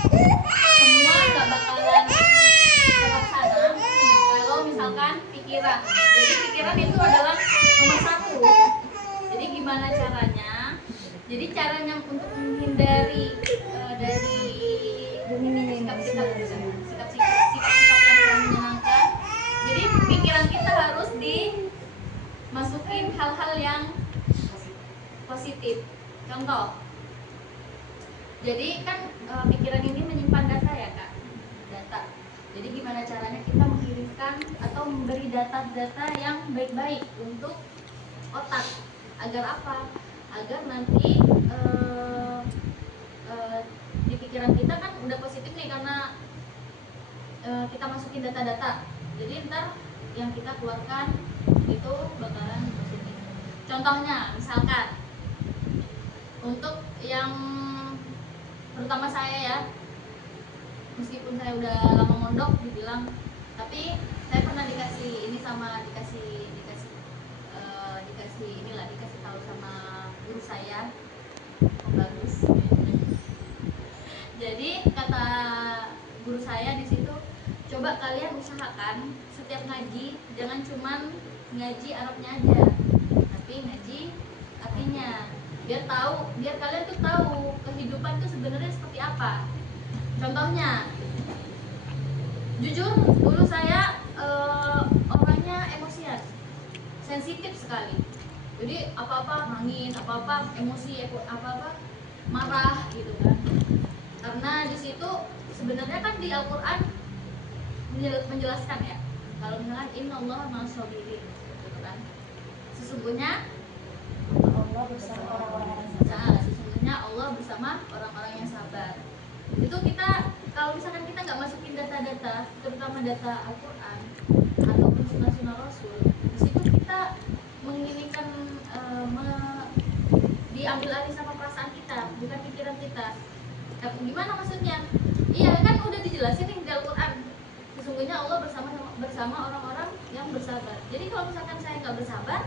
semua nggak bakalan terlaksana kalau misalkan pikiran. Jadi pikiran itu adalah nomor satu. Jadi gimana caranya? Jadi caranya untuk menghindari dari sikap-sikap yang kurang menyenangkan. Jadi pikiran kita harus dimasukin hal-hal yang positif. Contoh, jadi kan pikiran ini menyimpan data ya kak, data. Jadi gimana caranya kita mengirimkan atau memberi data-data yang baik-baik untuk otak, agar apa? Agar nanti di pikiran kita kan udah positif nih karena kita masukin data-data. Jadi ntar yang kita keluarkan itu bakalan positif. Contohnya, misalkan untuk yang terutama saya ya, meskipun saya udah lama mondok dibilang, tapi saya pernah dikasih ini sama dikasih tahu sama guru saya, bagus. Jadi kata guru saya di situ, coba kalian usahakan setiap ngaji jangan cuman ngaji Arabnya aja, tapi ngaji artinya, biar kalian tuh tahu kehidupan tuh sebenarnya seperti apa. Contohnya, jujur dulu saya orangnya emosian, sensitif sekali. Jadi apa-apa nangis, apa-apa emosi, apa-apa marah gitu kan. Karena di situ sebenarnya kan di Al-Qur'an menjelaskan ya, kalau misalkan innallaha ma'as-sabirin gitu kan. Sesungguhnya Allah bersama orang-orang yang sabar. Sesungguhnya Allah bersama orang-orang yang sabar. Itu kita kalau misalkan kita nggak masukin data-data, terutama data Al-Qur'an ataupun sunnah-sunnah Rasul, di situ kita menginginkan diambil alih sama perasaan kita, bukan pikiran kita. Tapi gimana maksudnya? Iya kan udah dijelasin nih di Al-Qur'an. Sesungguhnya Allah bersama orang-orang yang bersabar. Jadi kalau misalkan saya nggak bersabar,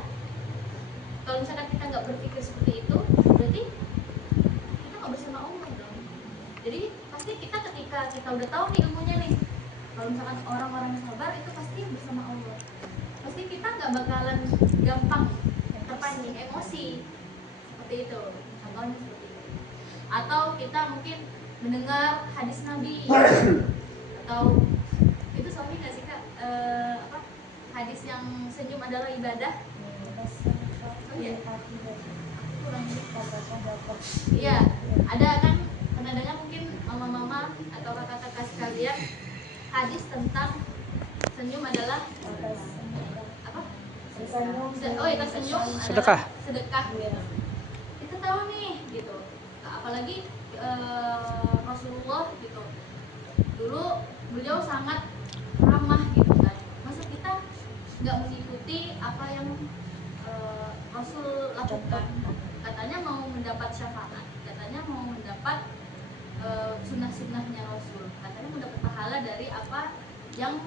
kalau misalkan kita nggak berpikir seperti itu, berarti kita nggak bersama Allah dong. Jadi pasti kita ketika kita udah tahu nih ilmunya nih, kalau misalkan orang-orang sabar itu pasti bersama Allah. Pasti kita nggak bakalan gampang terpancing emosi seperti itu. Contohnya seperti itu. Atau kita mungkin mendengar hadis Nabi atau itu Sofi nggak sih kak? Hadis yang senyum adalah ibadah. Oh iya. Iya, ada kan pernah dengar mungkin mama-mama atau kakak-kakak sekalian hadis tentang senyum adalah apa? Oh iya, senyum sedekah. Sedekah gitu. Kita tahu nih gitu. Apalagi Rasulullah gitu. Dulu beliau sangat ramah gitu kan. Masa kita nggak mengikuti apa yang Rasul lakukan? Katanya mau mendapat syafaat, katanya mau mendapat sunnah-sunnahnya Rasul, katanya mendapat pahala dari apa yang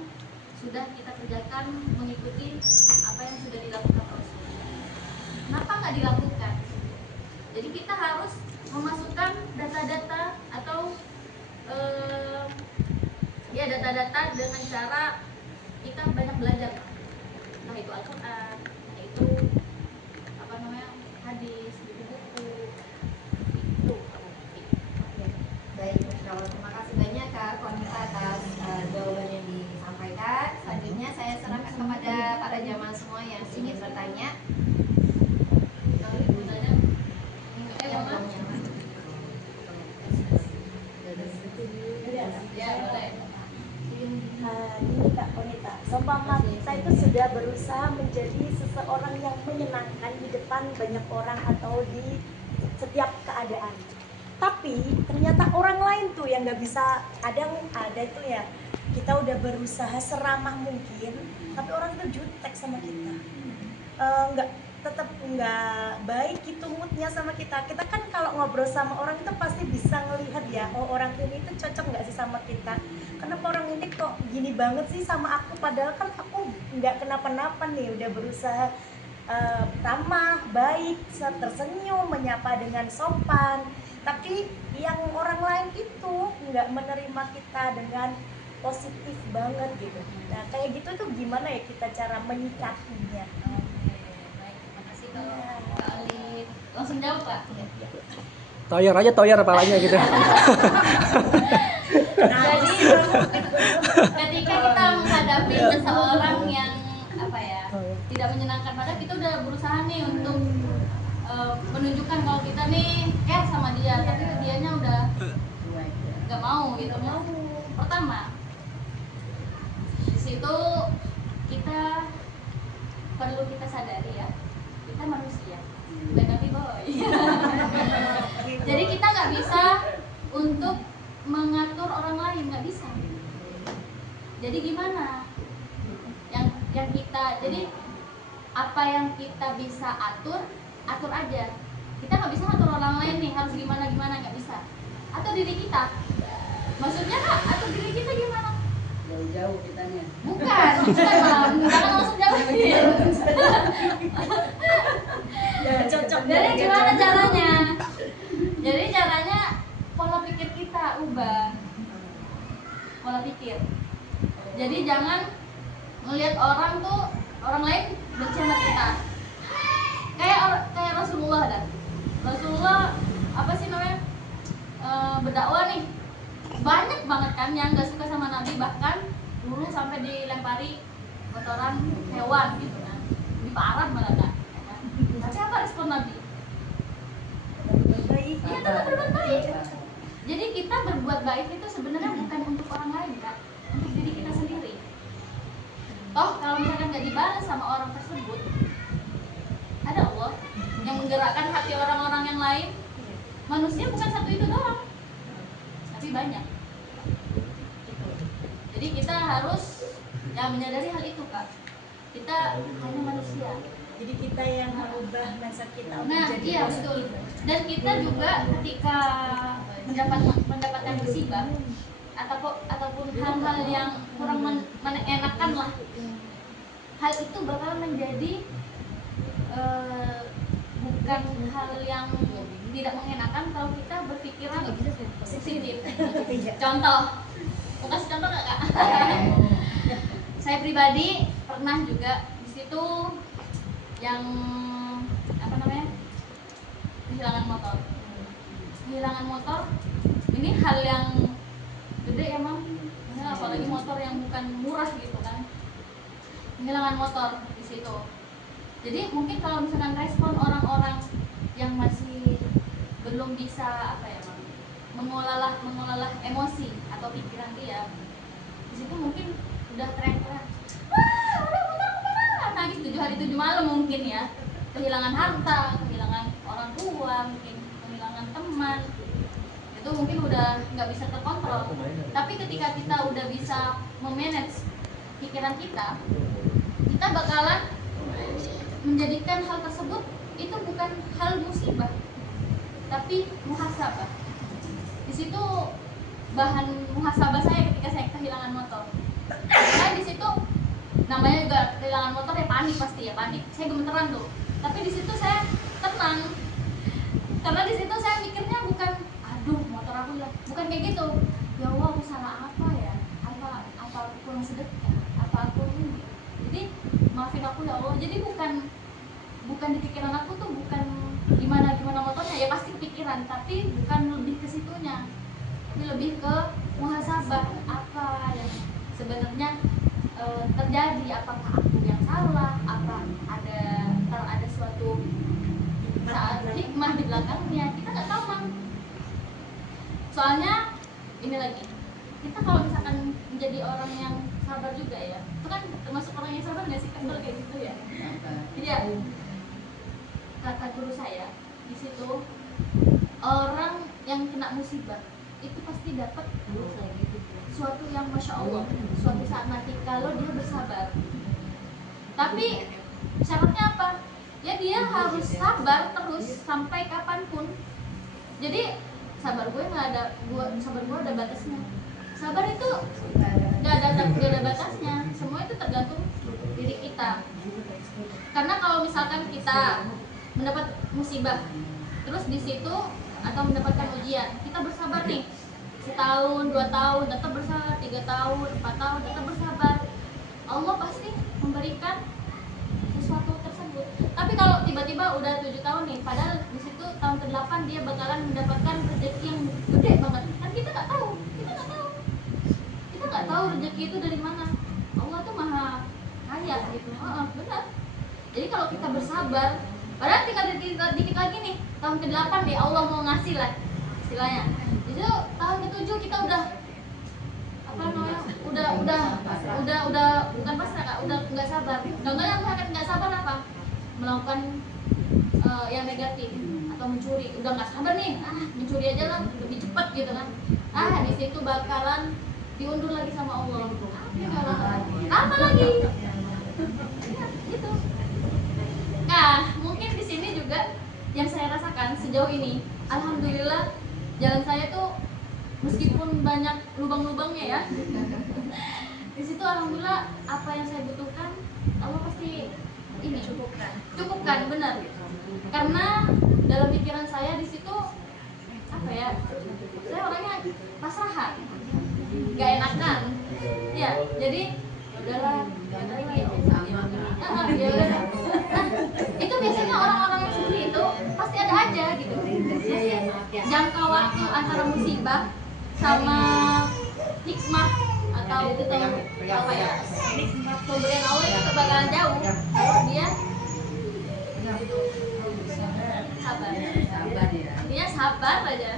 sudah kita kerjakan, mengikuti apa yang sudah dilakukan Rasul. Kenapa nggak dilakukan? Jadi kita harus memasukkan data-data atau data-data dengan cara kita banyak belajar, entah itu Al-Quran, entah itu hadis, buku-buku itu. Baik, terima kasih banyak Kak Konita atas jawaban yang disampaikan. Selanjutnya saya serahkan kepada para jamaah semua yang ingin bertanya. Ini Kak Konita, seumpama kita itu sudah berusaha menjadi seseorang yang menyenangkan di depan banyak orang atau di setiap keadaan, tapi ternyata orang lain tuh yang nggak bisa. Kadang ada itu ya, kita udah berusaha seramah mungkin, tapi orang itu jutek sama kita, tetap nggak baik gitu moodnya sama kita. Kita kan kalau ngobrol sama orang itu pasti bisa ngelihat ya, oh orang ini tuh cocok nggak sih sama kita. Kenapa orang ini kok gini banget sih sama aku, padahal kan aku nggak kenapa-napa nih, udah berusaha ramah, baik, tersenyum, menyapa dengan sopan. Tapi yang orang lain itu nggak menerima kita dengan positif banget gitu. Nah kayak gitu tuh gimana ya kita cara menyikapinya? Baik, terima kasih kalau Kak Ali langsung jawab Kak. Toyor kepalanya gitu. Jadi ketika kita menghadapi seseorang yang apa ya tidak menyenangkan, padahal kita udah berusaha nih untuk menunjukkan kalau kita nih care sama dia, tapi dianya udah nggak mau gitu. Pertama, di situ kita perlu kita sadari ya, kita manusia, bukan nabi boy. Jadi kita nggak bisa untuk mengatur orang lain, nggak bisa. Jadi gimana? Yang kita, jadi apa yang kita bisa atur aja. Kita nggak bisa atur orang lain nih harus gimana, nggak bisa. Atau diri kita, maksudnya Kak, atur diri kita gimana? Jauh-jauh kitanya. Bukan Mam, jangan langsung jauhin. Cocok. Jadi gimana caranya? Jadi caranya pola pikir kita ubah. Pola pikir. Jadi jangan ngelihat orang lain benci sama kita. Kayak Rasulullah dah. Rasulullah apa sih namanya? Berdakwah nih. Banyak banget kan yang nggak suka sama Nabi, bahkan dulu sampai dilempari kotoran hewan gitu kan. Lebih parah malah kan. Tapi apa respon Nabi? Baik. Iya, tetap berbuat baik. Jadi kita berbuat baik itu sebenarnya bukan untuk orang lain kan, untuk diri kita sendiri. Toh kalau misalkan nggak dibalas sama orang tersebut, ada Allah yang menggerakkan hati orang-orang yang lain. Manusia bukan satu itu doang, tapi banyak. Gitu. Jadi kita harus ya menyadari hal itu Kak. Kita hanya manusia. Jadi kita yang merubah mindset kita untuk Nah, jadi iya positif. betul. Dan kita juga ketika mendapatkan musibah ataupun hal-hal yang kurang mengenakan lah, hal itu bakal menjadi bukan hal yang tidak mengenakan kalau kita berpikiran positif. Contoh, mau kasih contoh nggak Kak? Saya pribadi pernah juga di situ yang apa namanya, kehilangan motor. Ini hal yang gede emang, apalagi motor yang bukan murah gitu kan. Kehilangan motor di situ. Jadi mungkin kalau misalkan respon orang-orang yang masih belum bisa apa ya, mengolah emosi atau pikiran dia, di situ mungkin udah teriak-teriak, wah udah motor kemana, nangis 7 hari 7 malam mungkin ya, kehilangan harta, kehilangan orang tua, mungkin kehilangan teman, itu mungkin udah nggak bisa terkontrol. Tapi ketika kita udah bisa memanage pikiran kita bakalan menjadikan hal tersebut itu bukan hal musibah, tapi muhasabah. Di situ bahan muhasabah saya ketika saya kehilangan motor. Nah di situ namanya juga kehilangan motor ya, panik pasti ya, panik. Saya gemeteran tuh. Tapi di situ saya tenang. Karena di situ saya mikirnya bukan aduh motor aku hilang, bukan kayak gitu. Ya Allah, aku salah apa ya? Apa aku kurang sedekah? Apa aku ini? Jadi maafin aku ya Allah. Jadi bukan di pikiran aku tuh bukan gimana motornya, ya pasti kepikiran, tapi bukan lebih ke situnya. Tapi lebih ke muhasabah apa yang sebenarnya terjadi, apakah aku yang salah, apa ada suatu saat hikmah di belakangnya, kita nggak tahu Mang. Soalnya ini lagi, kita kalau misalkan menjadi orang yang sabar juga ya, itu kan termasuk orang yang sabar nggak sih, kesel kayak gitu ya. Jadi ya kata guru saya di situ, orang yang kena musibah itu pasti dapat suatu yang masya Allah suatu saat nanti kalau dia bersabar. Tapi syaratnya apa? Ya dia harus sabar terus sampai kapanpun. Jadi sabar gue ada batasnya. Sabar itu nggak ada batasnya. Semua itu tergantung diri kita. Karena kalau misalkan kita mendapat musibah, terus di situ atau mendapatkan ujian, kita bersabar nih, setahun, 2 tahun, tetap bersabar, 3 tahun, 4 tahun, tetap bersabar, Allah pasti memberikan sesuatu tersebut. Tapi kalau tiba-tiba udah 7 tahun nih, padahal di situ tahun ke-8 dia bakalan mendapatkan rezeki yang gede banget, kan kita nggak tahu, kita nggak tahu rezeki itu dari mana. Allah tuh maha kaya gitu. Benar. Jadi kalau kita bersabar, padahal tinggal dikit lagi nih, tahun ke-8 nih Allah mau ngasih lah istilahnya. Jadi tahun ke-7 kita udah apa namanya? Udah bukan pasrah Kak, udah nggak sabar. Contohnya misalkan nggak sabar apa? Melakukan yang negatif atau mencuri, udah nggak sabar nih, mencuri aja lah lebih cepat gitu kan. Di situ bakalan diundur lagi sama Allah. Lama lagi. Gitu. Nah, mungkin di sini juga yang saya rasakan sejauh ini, alhamdulillah jalan saya tuh meskipun banyak lubang-lubangnya ya, di situ alhamdulillah apa yang saya butuhkan Allah pasti ini cukupkan benar. Karena dalam pikiran saya di situ apa ya, saya orangnya pasrahan, gak enakan ya, jadi udahlah ya udah. Nah, itu biasanya orang-orang yang seperti itu pasti ada aja gitu, jangka waktu antara musibah sama hikmah atau apa ya, pemberian Allah itu bakalan jauh kalau dia sabar Sabar ya. intinya sabar aja.